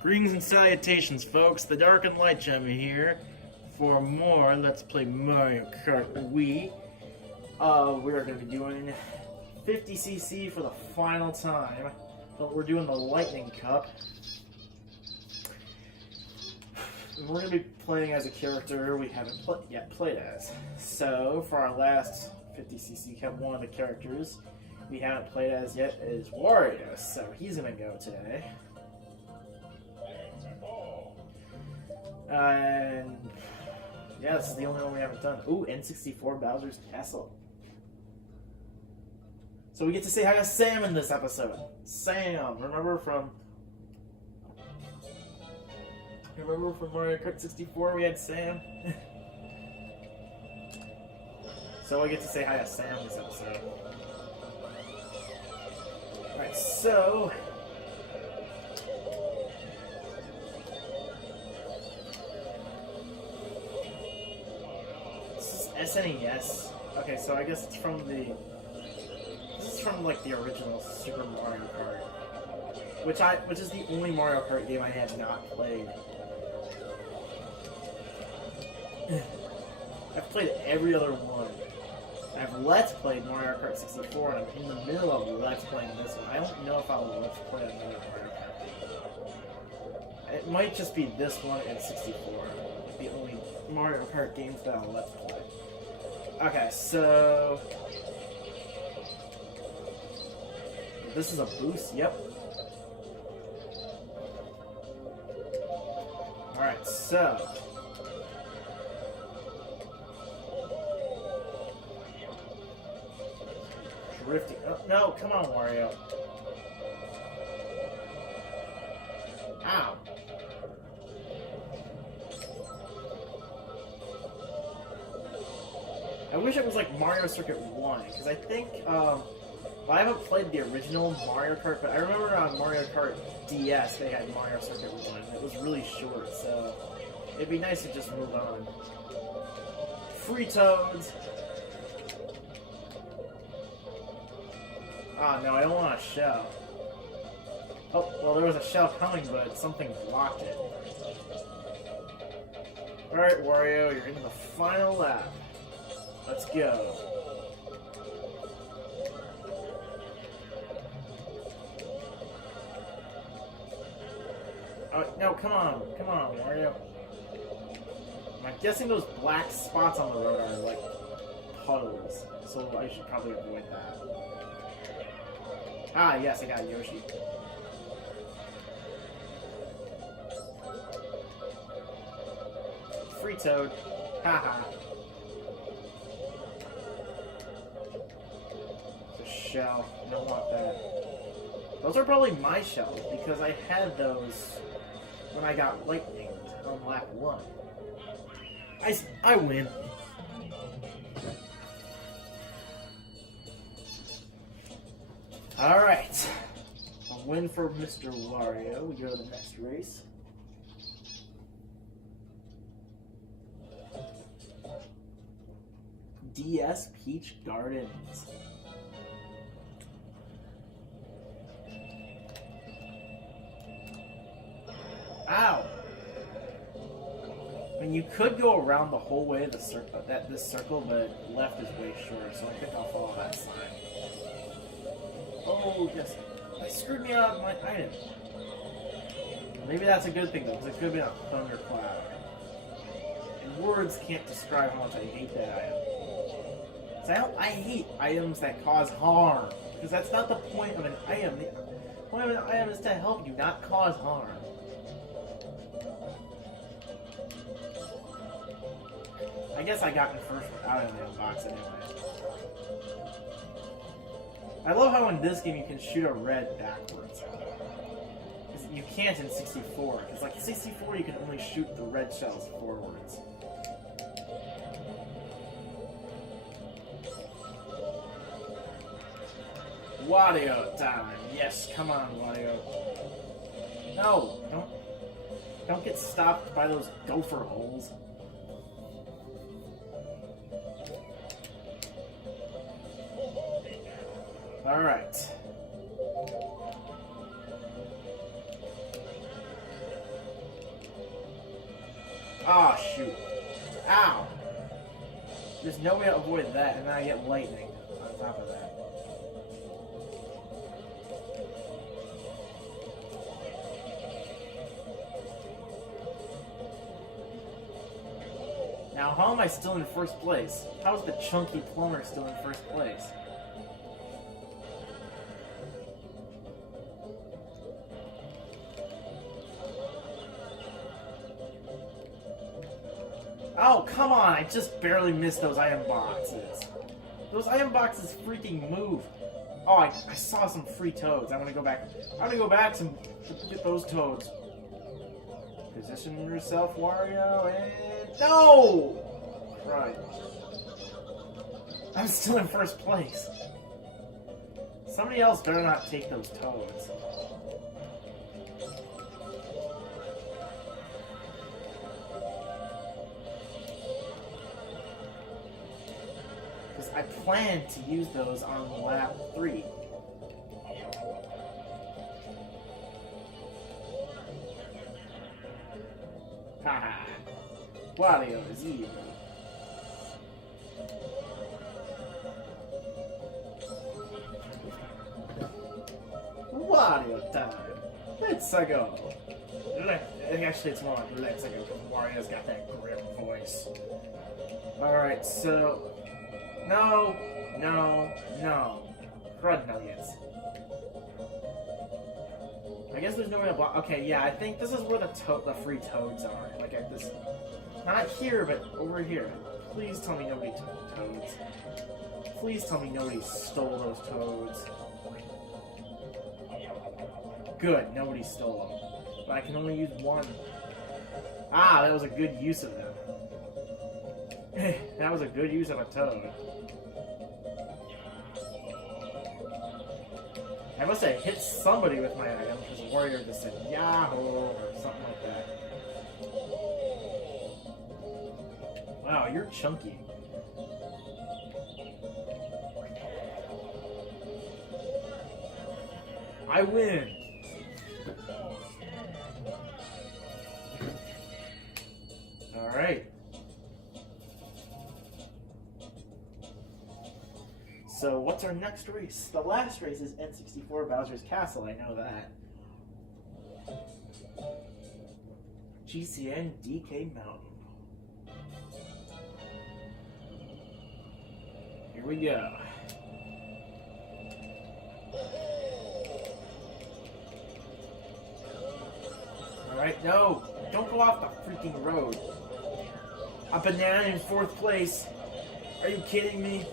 Greetings and salutations, folks. The Dark and Light Gem here for more Let's Play Mario Kart Wii. We are going to be doing 50cc for the final time, but we're doing the Lightning Cup. And we're going to be playing as a character we haven't yet played as. So, for our last 50cc Cup, one of the characters we haven't played as yet is Wario, so he's going to go today. And yeah, this is the only one we haven't done. Ooh, N64 Bowser's Castle. So we get to say hi to Sam in this episode. Sam, remember from Mario Kart 64 we had Sam? So we get to say hi to Sam this episode. Alright, so SNES. Okay, so I guess it's from the. This is from like the original Super Mario Kart, which is the only Mario Kart game I have not played. I've played every other one. I've Let's Played Mario Kart 64, and I'm in the middle of Let's Playing this one. I don't know if I'll Let's Play another Mario Kart. It might just be this one and 64, the only Mario Kart games that I'll Let's Play. Okay, so this is a boost, yep. Alright, so drifting. Oh, no, come on, Wario. Ow. I wish it was like Mario Circuit 1, because I think, well, I haven't played the original Mario Kart, but I remember on Mario Kart DS they had Mario Circuit 1, and it was really short, so it'd be nice to just move on. Free Toads! Ah, no, I don't want a shell. Oh, well, there was a shell coming, but something blocked it. Alright, Wario, you're into the final lap. Let's go. Oh, no, come on, Wario. I'm guessing those black spots on the road are like puddles, so I should probably avoid that. Ah, yes, I got Yoshi. Free Toad. Haha. Shell. I don't want that. Those are probably my shells, because I had those when I got lightning on lap 1. I win. Alright. A win for Mr. Wario. We go to the next race. DSP Gardens. Ow! I mean, you could go around the whole way of the circle, this circle, but left is way shorter, so I think I'll follow that sign. Oh, yes. They screwed me out of my item. Maybe that's a good thing, though, because it could have been a thundercloud. And words can't describe how much I hate that item. So I hate items that cause harm, because that's not the point of an item. The point of an item is to help you, not cause harm. I guess I got the first one out of the box anyway. I love how in this game you can shoot a red backwards. Because you can't in 64. Because like 64 you can only shoot the red shells forwards. Wario time! Yes, come on, Wario. No, don't get stopped by those gopher holes. Alright. Ah, shoot. Ow. There's no way to avoid that, and then I get lightning on top of that. Now, how am I still in first place? How is the chunky plumber still in first place? Oh, come on! I just barely missed those item boxes. Those item boxes freaking move. Oh, I saw some free toads. I want to go back. I want to go back and get those toads. Position yourself, Wario, and... No! Right. I'm still in first place. Somebody else better not take those toads. Because I plan to use those on lap 3. Haha. Wario is evil. Wario time. Let's go. Actually, it's more like let's go because Wario's got that grim voice. Alright, so... No. Crud nuggets. I guess there's no way to block. Okay, yeah, I think this is where the free toads are. Like at this, not here, but over here. Please tell me nobody took toads. Please tell me nobody stole those toads. Good, nobody stole them. But I can only use one. Ah, that was a good use of them. That was a good use of a toad. I must have hit somebody with my item because Warrior just said Yahoo or something like that. Wow, you're chunky. I win! Alright. So, what's our next race? The last race is N64 Bowser's Castle, I know that. GCN DK Mountain. Here we go. Alright, no! Don't go off the freaking road. A banana in 4th place. Are you kidding me?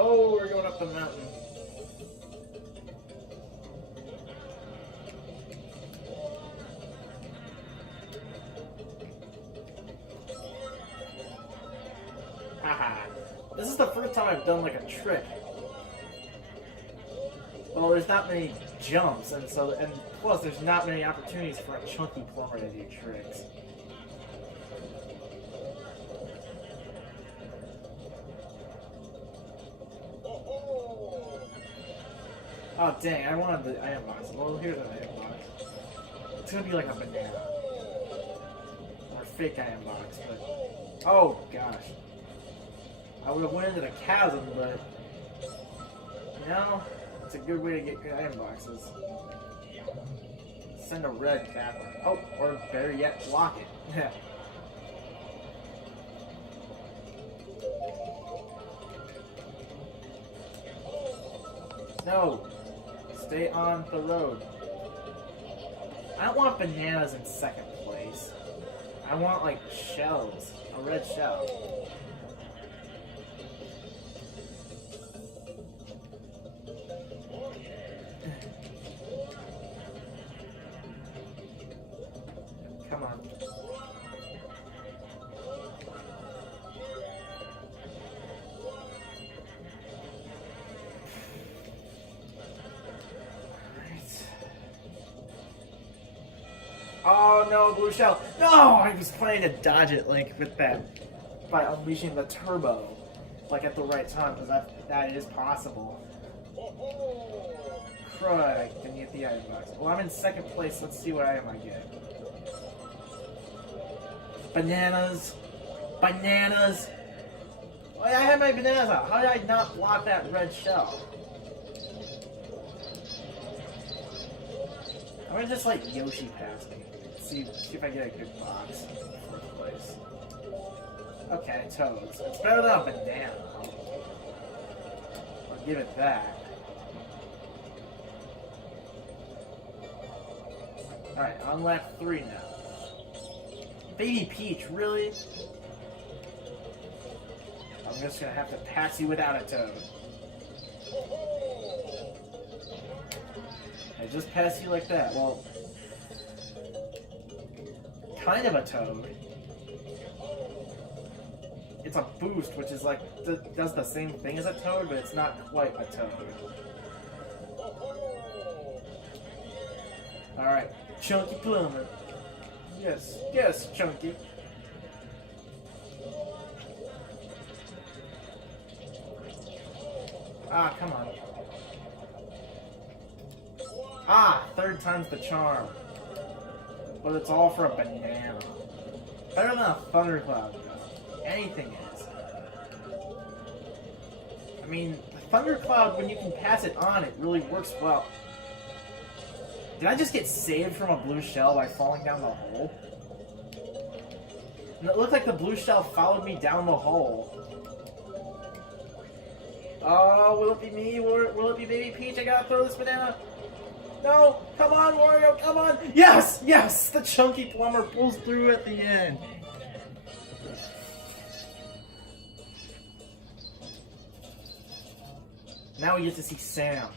Oh, we're going up the mountain. Haha. This is the first time I've done like a trick. Well, there's not many jumps, and plus there's not many opportunities for a chunky plumber to do tricks. Oh dang, I wanted the item box. Well, here's an item box. It's gonna be like a banana. Or a fake item box, but... Oh gosh. I would have went into the chasm, but... You know, it's a good way to get good item boxes. Send a red capper. Oh, or better yet, block it. No! Stay on the road. I don't want bananas in 2nd place. I want, like, shells. A red shell. Come on. Oh no, blue shell. No! I was planning to dodge it like with that by unleashing the turbo like at the right time because that is possible. crud, I didn't get the item box. Well, I'm in second place. Let's see what item I get. Bananas. Bananas. Oh, yeah, I had my bananas out. How did I not block that red shell? I'm gonna just let Yoshi pass me. See if I get a good box in fourth place. Okay, toads. It's better than a banana. I'll give it that. Alright, on lap 3 now. Baby Peach, really? I'm just gonna have to pass you without a toad. I just passed you like that. Well, kind of a toad. It's a boost, which is like, does the same thing as a toad, but it's not quite a toad. Alright, Chunky Plumber. Yes, yes, Chunky. Ah, come on. Ah, third time's the charm. But it's all for a banana. Better than a thundercloud, though. Anything is. I mean, a thundercloud, when you can pass it on, it really works well. Did I just get saved from a blue shell by falling down the hole? And it looked like the blue shell followed me down the hole. Oh, will it be me? Will it be Baby Peach? I gotta throw this banana. No! Come on, Wario! Come on! Yes! Yes! The Chunky Plumber pulls through at the end. Now we get to see Sam.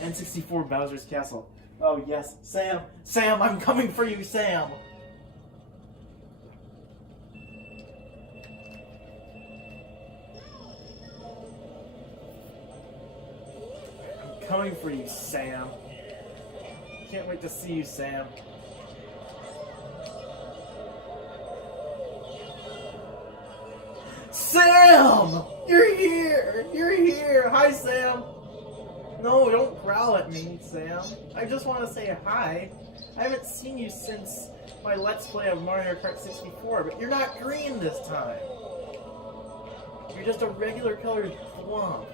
N64 Bowser's Castle. Oh yes, Sam! Sam, I'm coming for you, Sam! I'm coming for you, Sam. Can't wait to see you, Sam. Sam! You're here! You're here! Hi, Sam! No, don't growl at me, Sam. I just want to say hi. I haven't seen you since my Let's Play of Mario Kart 64, but you're not green this time. You're just a regular colored thwomp.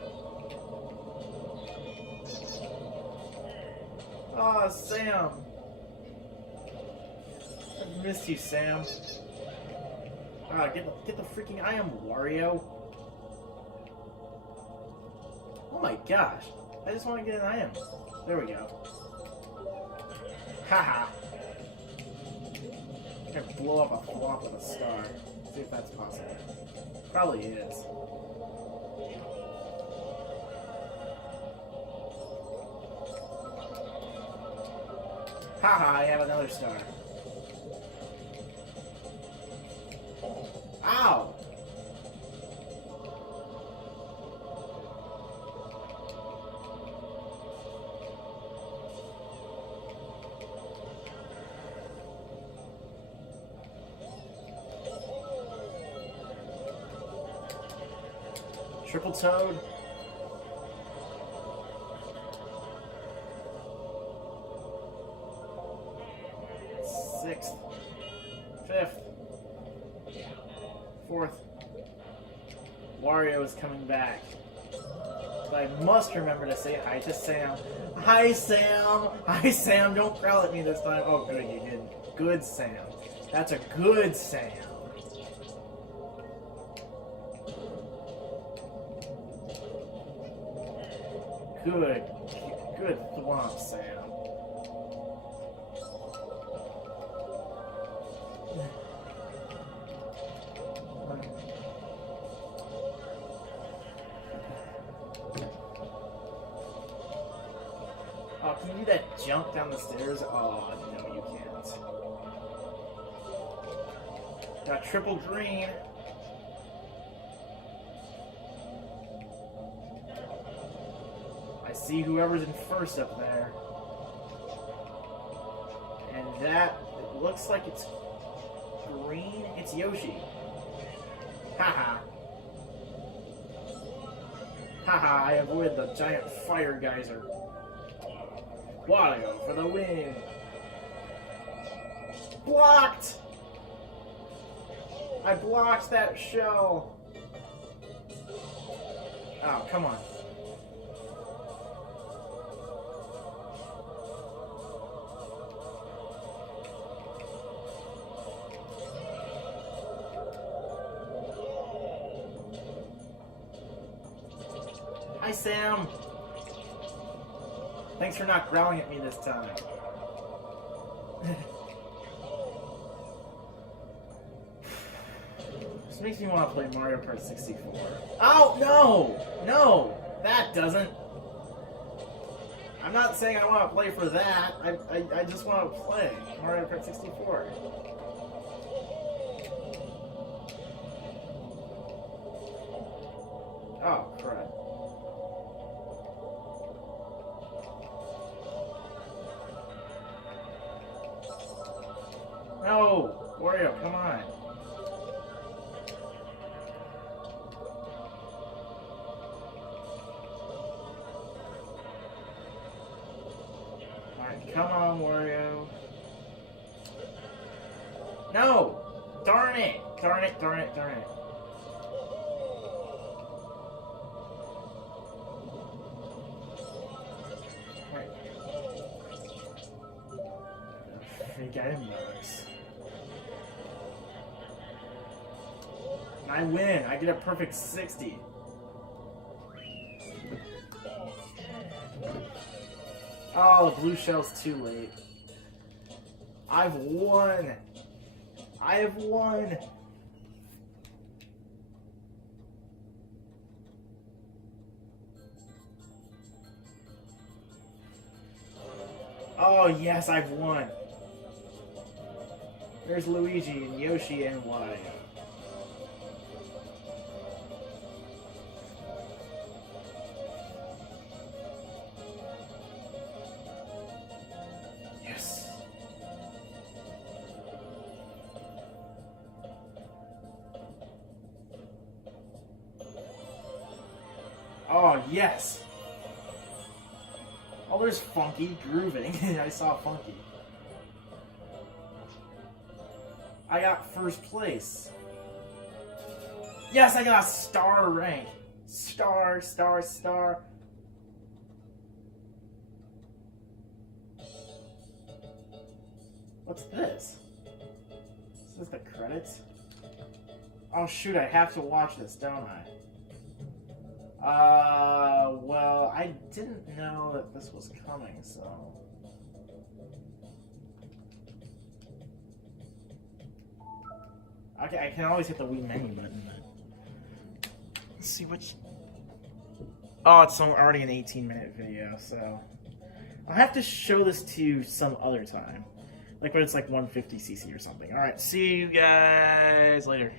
Aw, Sam. I've missed you, Sam. Ah, get the freaking item, Wario. Oh my gosh. I just want to get an item. There we go. Haha. I can blow up a flop with a star. See if that's possible. Probably is. Haha, I have another star. Ow! Triple Toad. Sixth. Fifth. Fourth. Wario is coming back. But I must remember to say hi to Sam. Hi, Sam! Hi, Sam! Don't growl at me this time. Oh, good, you did. Good, Sam. That's a good Sam. Good thwomp, Sam. Oh, can you do that jump down the stairs? Oh, no, you can't. Got triple green. I see whoever's in first up there. And that, it looks like it's green. It's Yoshi. Haha. Haha, I avoided the giant fire geyser. Wario for the win. Blocked! I blocked that shell. Oh, come on. Hi, Sam. Thanks for not growling at me this time. This makes me want to play Mario Kart 64. Oh, no! No! That doesn't. I'm not saying I want to play for that. I just want to play Mario Kart 64. Oh, crap. No! Wario, come on. Alright, come on, Wario. No! Darn it! Darn it, darn it, darn it. Right. Fake item notice. And I win. I get a perfect 60. Oh, the blue shell's too late. I've won. I have won. Oh, yes, I've won. There's Luigi and Yoshi and Wario. Yes. Oh, yes. Oh, there's Funky grooving. I saw Funky. I got first place. Yes, I got a star rank. Star, star, star. What's this? Is this the credits? Oh shoot, I have to watch this, don't I? Well, I didn't know that this was coming, so... Okay, I can always hit the Wii menu button. Let's see which... Oh, it's already an 18-minute video, so... I'll have to show this to you some other time. Like when it's like 150cc or something. Alright, see you guys later.